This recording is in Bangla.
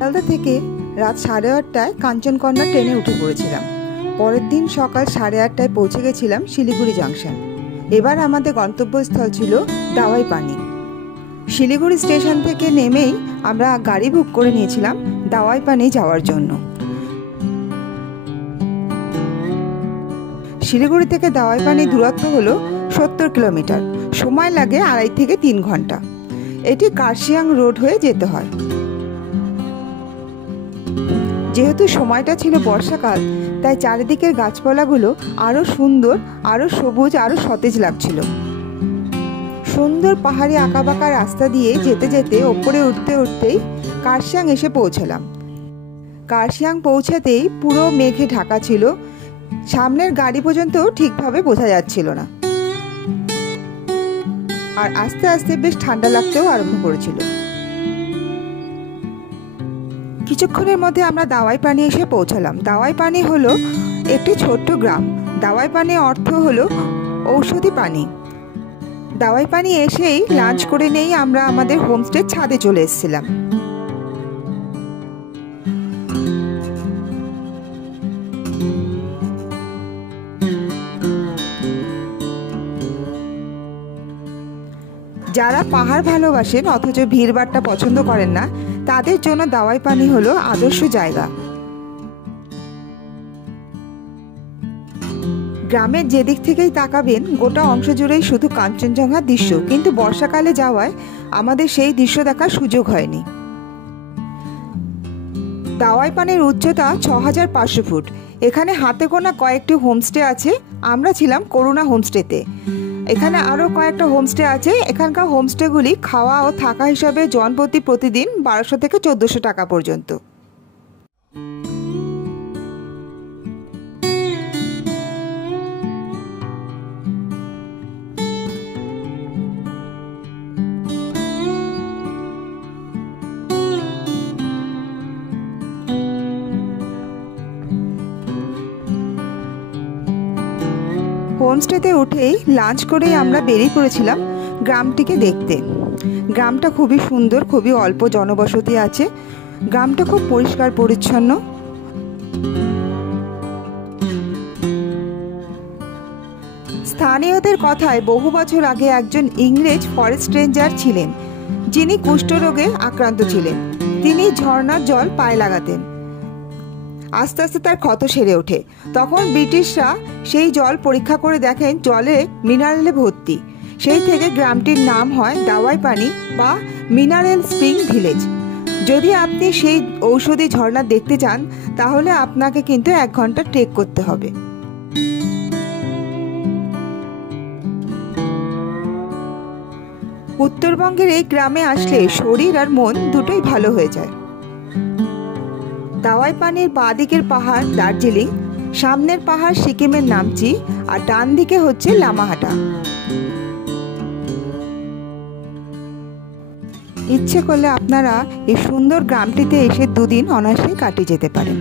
শিয়ালদা থেকে রাত 8:30টায় কাঞ্চনকন্যা ট্রেনে উঠে পড়েছিলাম। পরের দিন সকাল 8:30টায় পৌঁছে গেছিলাম শিলিগুড়ি জাংশন। এবার আমাদের গন্তব্যস্থল ছিল দাওয়াই পানি। শিলিগুড়ি স্টেশন থেকে নেমেই আমরা গাড়ি বুক করে নিয়েছিলাম দাওয়াই পানি যাওয়ার জন্য। শিলিগুড়ি থেকে দাওয়াই পানি দূরত্ব হলো 70 কিলোমিটার, সময় লাগে 2.5 থেকে 3 ঘন্টা। এটি কার্শিয়াং রোড হয়ে যেতে হয়। যেহেতু সময়টা ছিল বর্ষাকাল, তাই চারিদিকের গাছপালাগুলো আরও সুন্দর, আরও সবুজ, আরও সতেজ লাগছিল। সুন্দর পাহাড়ি আঁকাবাঁকা রাস্তা দিয়ে যেতে যেতে ওপরে উঠতে উঠতেই কার্শিয়াং এসে পৌঁছলাম। কার্শিয়াং পৌঁছাতেই পুরো মেঘে ঢাকা ছিল, সামনের গাড়ি পর্যন্ত ঠিকভাবে বোঝা যাচ্ছিল না, আর আস্তে আস্তে বেশ ঠান্ডা লাগতেও আরম্ভ করেছিল। কিছুক্ষণের মধ্যে আমরা দাওয়াই পানি এসে পৌঁছালাম। দাওয়াই পানি হলো একটি ছোট্ট গ্রাম। দাওয়াই পানি অর্থ হলো ঔষধি পানি। দাওয়াই পানি এসেই লাঞ্চ করে নেই আমরা আমাদের হোমস্টের ছাদে চলে এসেছিলাম। যারা পাহাড় ভালোবাসেন অথচ ভিড়ভাট্টা পছন্দ করেন না, তাদের জন্য দাওয়াই পানি হলো আদর্শ জায়গা। গ্রামের যেদিক থেকেই তাকাবেন গোটা অংশ জুড়েই শুধু কাঞ্চনজঙ্ঘার দৃশ্য, কিন্তু বর্ষাকালে যাওয়ায় আমাদের সেই দৃশ্য দেখার সুযোগ হয়নি। দাওয়াই পানির উচ্চতা 6500 ফুট। এখানে হাতে গোনা কয়েকটি হোমস্টে আছে। আমরা ছিলাম করুণা হোমস্টেতে। এখানে আরও কয়েকটা হোমস্টে আছে। এখানকার হোমস্টেগুলি খাওয়া ও থাকা হিসাবে জনপ্রতি প্রতিদিন 1200 থেকে 1400 টাকা পর্যন্ত। হোমস্টেতে উঠেই লাঞ্চ করেই আমরা বেরিয়ে পড়েছিলাম গ্রামটিকে দেখতে। গ্রামটা খুবই সুন্দর, খুবই অল্প জনবসতি আছে। গ্রামটা খুব পরিষ্কার পরিচ্ছন্ন। স্থানীয়দের কথায় বহু বছর আগে একজন ইংরেজ ফরেস্ট রেঞ্জার ছিলেন, যিনি কুষ্ঠরোগে আক্রান্ত ছিলেন। তিনি ঝর্ণার জল পায়ে লাগাতেন। আস্তে আস্তে তার ক্ষত সেরে ওঠে। তখন ব্রিটিশরা সেই জল পরীক্ষা করে দেখেন জলে মিনারেলে ভর্তি। সেই থেকে গ্রামটির নাম হয় দাওয়াই পানি বা মিনারেল স্প্রিং ভিলেজ। যদি আপনি সেই ঔষধি ঝর্ণা দেখতে চান, তাহলে আপনাকে কিন্তু 1 ঘন্টা ট্রেক করতে হবে। উত্তরবঙ্গের এই গ্রামে আসলে শরীর আর মন দুটোই ভালো হয়ে যায়। দাওয়াই পানির বাঁ দিকের পাহাড় দার্জিলিং, সামনের পাহাড় সিকিমের নামচি, আর ডান দিকে হচ্ছে লামাহাটা। ইচ্ছে করলে আপনারা এই সুন্দর গ্রামটিতে এসে 2 দিন অনায়াসেই কাটিয়ে যেতে পারেন।